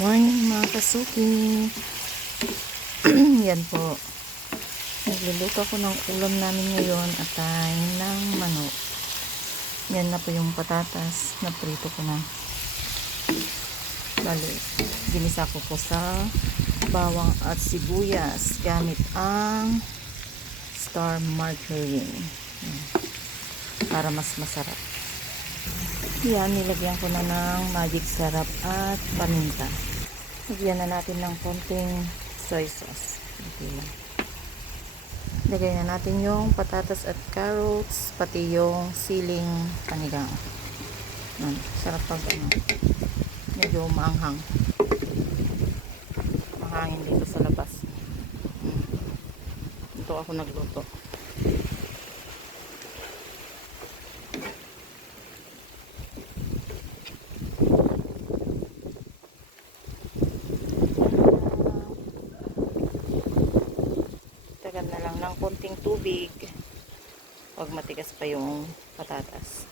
Morning mga kasuki. Yan po. Nagluluto ako ng ulam namin ngayon at ay ng manok. Yan na po yung patatas na prito ko na. Bali, ginisa ko po sa bawang at sibuyas gamit ang star margarine. Para mas masarap. Yan, nilagyan ko na ng magic sarap at paminta. Lagyan na natin ng konting soy sauce. Okay lang. Lagay na natin yung patatas at carrots, pati yung siling panigang. Yan, sarap pag medyo maanghang. Mahangin dito sa labas. Ito ako nagluto. Tagan na lang ng konting tubig. Huwag matigas pa yung patatas.